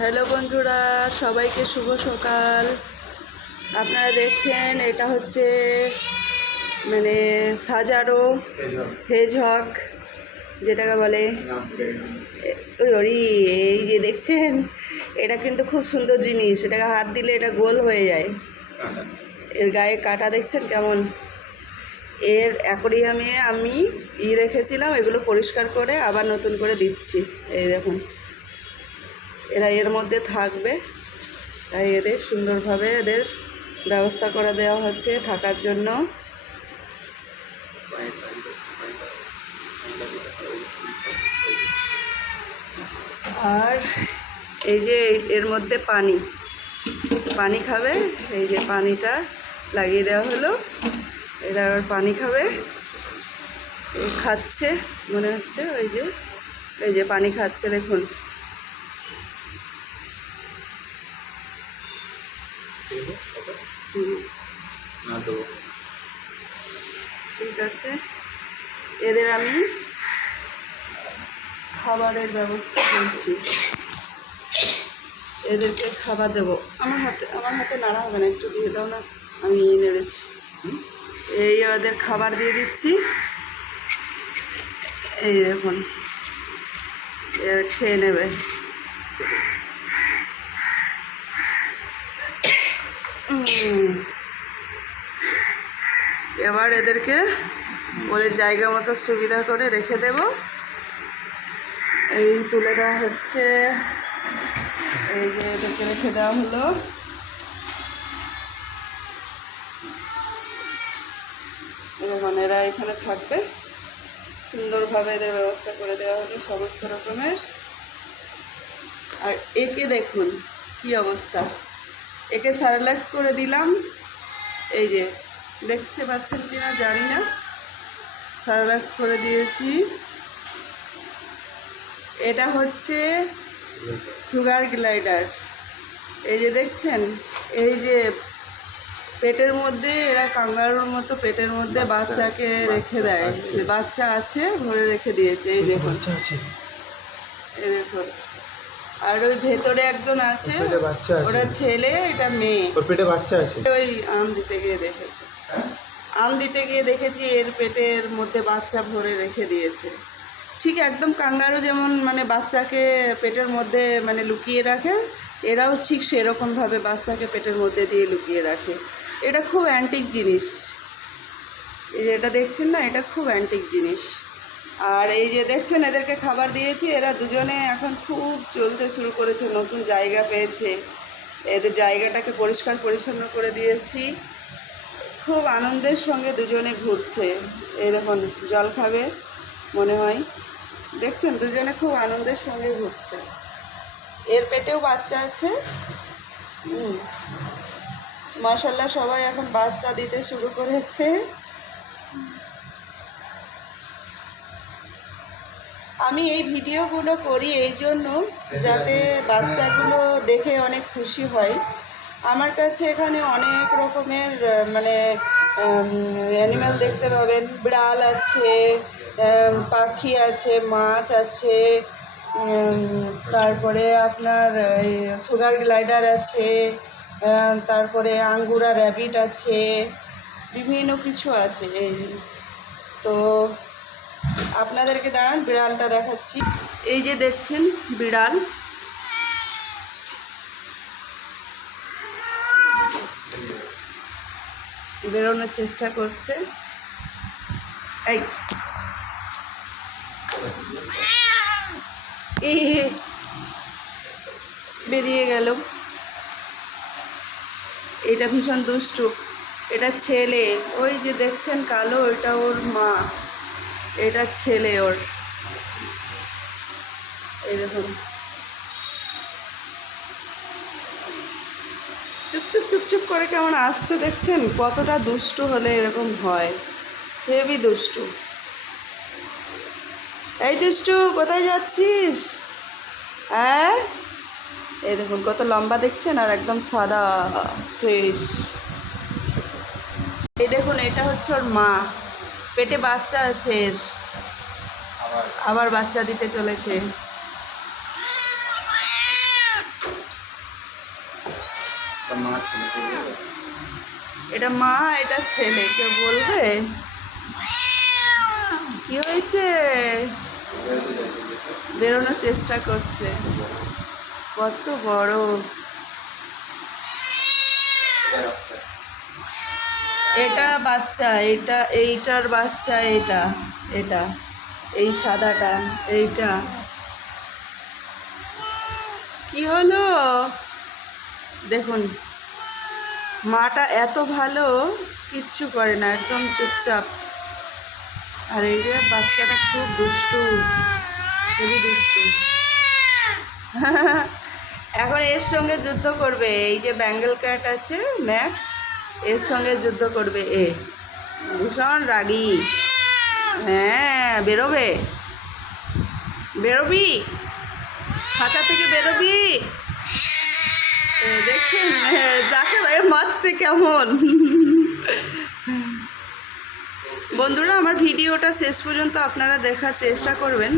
Hello বন্ধুরা, সবাইকে শুভ সকাল। আপনারা দেখছেন এটা হচ্ছে মানে সাজারো হেজহগ যেটাকে বলে। ওরি, এই যে দেখছেন, এটা কিন্তু খুব সুন্দর জিনিস। এটাকে হাত দিলে এটা গোল হয়ে যায়। এর গায়ে কাটা দেখছেন কেমন। এর অ্যাকোরিয়ামে আমি রেখেছিলাম, এগুলো পরিষ্কার করে আবার নতুন করে দিচ্ছি। এই দেখুন, এরা এর মধ্যে থাকবে, তাই এদের সুন্দরভাবে এদের ব্যবস্থা করে দেওয়া হচ্ছে থাকার জন্য। আর এই যে এর মধ্যে পানি খাবে, এই যে পানিটা লাগিয়ে দেওয়া হলো। এরা আবার পানি খাবে, খাচ্ছে মনে হচ্ছে। এই যে পানি খাচ্ছে, দেখুন। ঠিক আছে, এদের আমি খাবারের ব্যবস্থা করছি। এদেরকে খাবার দেবো। আমার হাতে নাড়া হবে না, একটু দিয়ে দাও না, আমি নেড়েছি। এই ওদের খাবার দিয়ে দিচ্ছি। এই দেখুন, এর খেয়ে নেবে। এবার এদেরকে ওদের জায়গা মতো সুবিধা করে রেখে দেব। এই তুলে দেওয়া হচ্ছে, এই যে এদেরকে রেখে দেওয়া হলো। দেখুন, এরা এখানে থাকবে, সুন্দরভাবে এদের ব্যবস্থা করে দেওয়া হলো সমস্ত রকমের। আর একে দেখুন কি অবস্থা, একে স্যারেলাক্স করে দিলাম। এই যে দেখতে পাচ্ছেন কিনা জানি না, স্যারেলাক্স করে দিয়েছি। এটা হচ্ছে সুগার গ্লাইডার। এই যে দেখছেন, এই যে পেটের মধ্যে এরা কাঙ্গারুর মতো পেটের মধ্যে বাচ্চাকে রেখে দেয়। বাচ্চা আছে, ভরে রেখে দিয়েছে। এই দেখুন, এই দেখুন। আর ওই ভেতরে একজন আছে, ওটা ছেলে, এটা মেয়ে। ওর পেটে বাচ্চা আছে। ওই আম দিতে গিয়ে দেখেছি এর পেটের মধ্যে বাচ্চা ভরে রেখে দিয়েছে। ঠিক একদম কাঙ্গারু যেমন মানে বাচ্চাকে পেটের মধ্যে মানে লুকিয়ে রাখে, এরাও ঠিক সেরকমভাবে বাচ্চাকে পেটের মধ্যে দিয়ে লুকিয়ে রাখে। এটা খুব অ্যান্টিক জিনিস। এই যে এটা দেখছেন না, এটা খুব অ্যান্টিক জিনিস। আর এই যে দেখছেন, এদেরকে খাবার দিয়েছি। এরা দুজনে এখন খুব চলতে শুরু করেছে, নতুন জায়গা পেয়েছে। এদের জায়গাটাকে পরিষ্কার পরিচ্ছন্ন করে দিয়েছি। খুব আনন্দের সঙ্গে দুজনে ঘুরছে। এই দেখুন, জল খাবে মনে হয়। দেখছেন, দুজনে খুব আনন্দের সঙ্গে ঘুরছে। এর পেটেও বাচ্চা আছে। মাশাআল্লাহ, সবাই এখন বাচ্চা দিতে শুরু করেছে। আমি এই ভিডিওগুলো করি এই জন্য, যাতে বাচ্চাগুলো দেখে অনেক খুশি হয়। আমার কাছে এখানে অনেক রকমের মানে অ্যানিম্যাল দেখতে পাবেন। বিড়াল আছে, পাখি আছে, মাছ আছে, তারপরে আপনার সুগার গ্লাইডার আছে, তারপরে আঙ্গুরা র্যাবিট আছে, বিভিন্ন কিছু আছে। এই তো আপনাদেরকে দাঁড়ান, বিড়ালটা দেখাচ্ছি। এই যে দেখছেন বিড়াল, বেরোনোর চেষ্টা করছে। এই বেরিয়ে গেল। এটা ভীষণ দুষ্টু। এটা ছেলে, ওই যে দেখছেন কালো, এটা ওর মা, এটা ছেলে ওর। এই দেখুন, চুপচুপ চুপচুপ করে কেমন আসছে, দেখছেন? কতটা দুষ্টু হলে এরকম হয়, হেবি দুষ্টু। এই দুষ্টু, কোথায় যাচ্ছিস? হ্যাঁ, এই দেখুন কত লম্বা দেখছেন, আর একদম সাদা ফেস। এই দেখুন, এটা হচ্ছে ওর মা, পেটে বাচ্চা আছে এর, আবার বাচ্চা দিতে চলেছে। এটা মা, এটা ছেলে, কেউ বলবে? কি হয়েছে? বেরোনোর চেষ্টা করছে। কত বড়! এটা বাচ্চা, এইটার বাচ্চা, এটা এই সাদাটা, এইটা। কি হলো? দেখুন, মাটা এত ভালো, কিচ্ছু করে না, একদম চুপচাপ। আর এই যে বাচ্চাটা খুব দুষ্টু, খুবই দুষ্টু। এখন এর সঙ্গে যুদ্ধ করবে। এই যে বেঙ্গল ক্যাট আছে ম্যাক্স, এর সঙ্গে যুদ্ধ করবে এ। ভীষণ রাগী। হ্যাঁ, বেরোবে? বেরোবি? খাঁচা থেকে বেরোবি? দেখছেন যাকে মারছে কেমন। বন্ধুরা, আমার ভিডিওটা শেষ পর্যন্ত আপনারা দেখার চেষ্টা করবেন।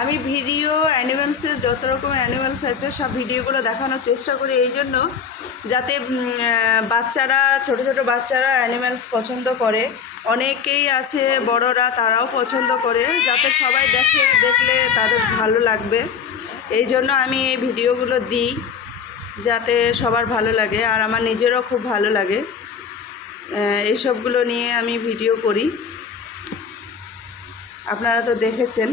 আমি ভিডিও অ্যানিমেলসের যত রকম অ্যানিমেলস আছে সব ভিডিওগুলো দেখানোর চেষ্টা করি, এই জন্য যাতে বাচ্চারা, ছোট ছোট বাচ্চারা অ্যানিমেলস পছন্দ করে। অনেকেই আছে বড়রা, তারাও পছন্দ করে, যাতে সবাই দেখলে তাদের ভালো লাগবে। এই জন্য আমি এই ভিডিওগুলো দিই, যাতে সবার ভালো লাগে, আর আমার নিজেরও খুব ভালো লাগে। এইসবগুলো নিয়ে আমি ভিডিও করি, আপনারা তো দেখেছেন।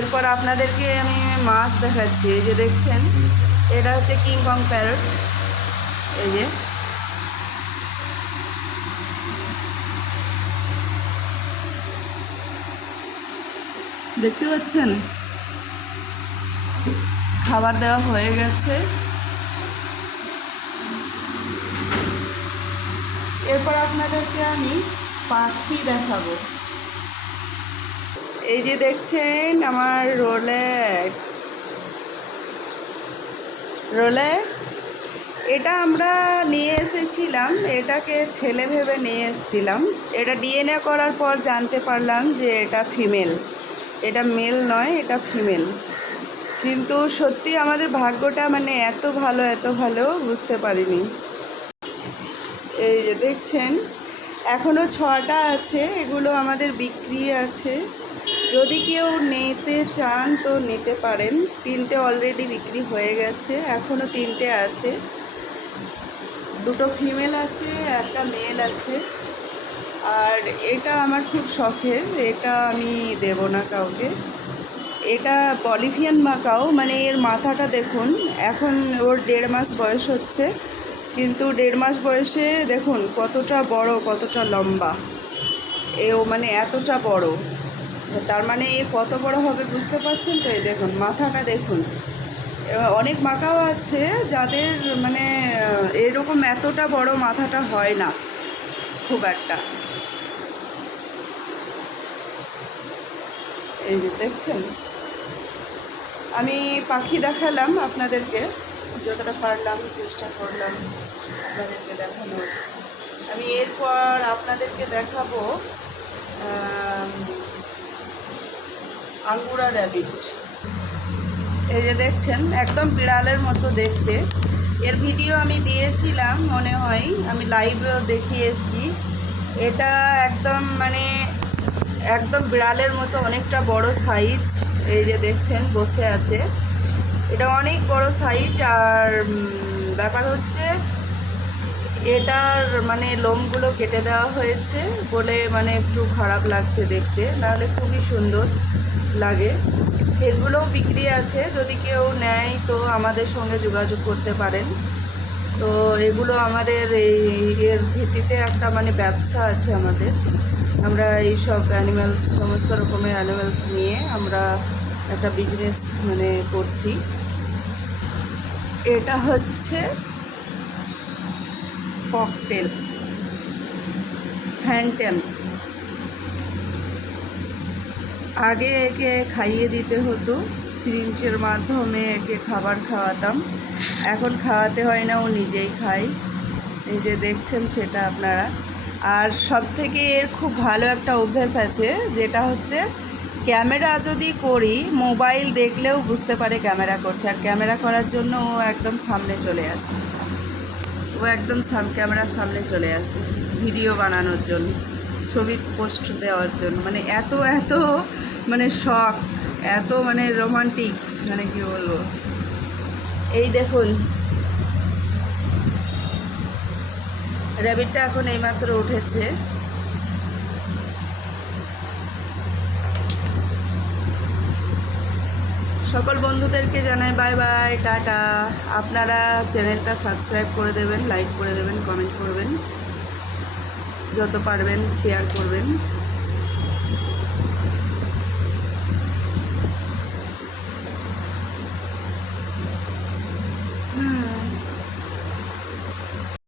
এরপর আপনাদেরকে আমি মাছ দেখাচ্ছি। এই যে দেখছেন, এটা হচ্ছে কিং কং প্যারট। এই যে দেখতে পাচ্ছেন, খাবার দেওয়া হয়ে গেছে। এরপর আপনাদেরকে আমি পাখি দেখাবো। এই যে দেখছেন আমার রোলেক্স। এটা আমরা নিয়ে এসেছিলাম, এটাকে ছেলে ভেবে নিয়ে এসেছিলাম। এটা ডিএনএ করার পর জানতে পারলাম যে এটা ফিমেল, এটা মেল নয়, এটা ফিমেল। কিন্তু সত্যি আমাদের ভাগ্যটা মানে এত ভালো বুঝতে পারিনি। এই যে দেখছেন, এখনও 6টা আছে, এগুলো আমাদের বিক্রি আছে। যদি কেউ নিতে চান তো নিতে পারেন। 3টে অলরেডি বিক্রি হয়ে গেছে, এখনও 3টে আছে। 2টো ফিমেল আছে, একটা মেল আছে। আর এটা আমার খুব শখের, এটা আমি দেব না কাউকে। এটা বলিভিয়ান মাকাও, মানে এর মাথাটা দেখুন। এখন ওর 1.5 মাস বয়স হচ্ছে, কিন্তু 1.5 মাস বয়সে দেখুন কতটা বড়, কতটা লম্বা। এও মানে এতটা বড়, তার মানে এ কত বড় হবে বুঝতে পারছেন তো? এই দেখুন মাথাটা দেখুন। অনেক মাকাও আছে যাদের মানে এরকম এতটা বড় মাথাটা হয় না খুব একটা। এই যে দেখছেন, আমি পাখি দেখালাম আপনাদেরকে, যতটা পারলাম চেষ্টা করলাম আপনাদেরকে দেখানোর। আমি এরপর আপনাদেরকে দেখাবো আঙ্গুরা র্যাবিট। এই যে দেখছেন, একদম বিড়ালের মতো দেখতে। এর ভিডিও আমি দিয়েছিলাম মনে হয়, আমি লাইভেও দেখিয়েছি। এটা একদম বিড়ালের মতো অনেকটা বড় সাইজ। এই যে দেখছেন বসে আছে, এটা অনেক বড় সাইজ। আর ব্যাপার হচ্ছে এটার মানে লোমগুলো কেটে দেওয়া হয়েছে বলে মানে একটু খারাপ লাগছে দেখতে, নাহলে খুবই সুন্দর লাগে। এগুলোও বিক্রি আছে, যদি কেউ নেয় তো আমাদের সঙ্গে যোগাযোগ করতে পারেন। তো এগুলো আমাদের এর ভিত্তিতে একটা মানে ব্যবসা আছে আমাদের। আমরা এইসব অ্যানিম্যালস, সমস্ত রকমের অ্যানিম্যালস নিয়ে আমরা একটা বিজনেস মানে করছি। এটা হচ্ছে ককটেল ফ্যান্টম। আগে একে খাইয়ে দিতে হতো, সিরিঞ্জের মাধ্যমে একে খাবার খাওয়াতাম। এখন খাওয়াতে হয় না, ও নিজেই খায়। এই যে দেখছেন সেটা আপনারা। আর সব থেকে এর খুব ভালো একটা অভ্যাস আছে, যেটা হচ্ছে ক্যামেরা যদি করি, মোবাইল দেখলেও বুঝতে পারে ক্যামেরা করছে, আর ক্যামেরা করার জন্য ও একদম সামনে চলে আসে। ও একদম ক্যামেরার সামনে চলে আসে ভিডিও বানানোর জন্য, ছবি পোস্ট দেওয়ার জন্য। মানে এত এত মানে শখ, এত মানে রোমান্টিক, মানে কি বলবো। এই দেখুন, র্যাবিটটা এখন এইমাত্র উঠেছে। সকল বন্ধুদেরকে জানাই বাই বাই, টাটা। আপনারা চ্যানেলটা সাবস্ক্রাইব করে দেবেন, লাইক করে দেবেন, কমেন্ট করবেন, যত পারবেন শেয়ার করবেন।